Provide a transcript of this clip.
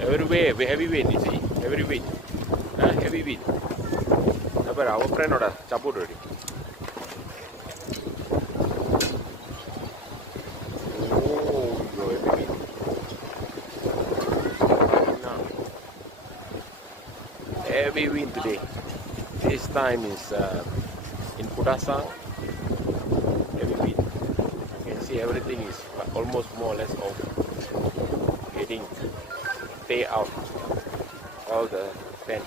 Everywhere, heavy wind, you see? Heavy wind. Heavy wind. But our friend or chaput already. Oh, heavy wind. Now, heavy wind today. This time is in Kudasang. Heavy wind. You can see everything is almost more or less off. Getting stay out all the tent.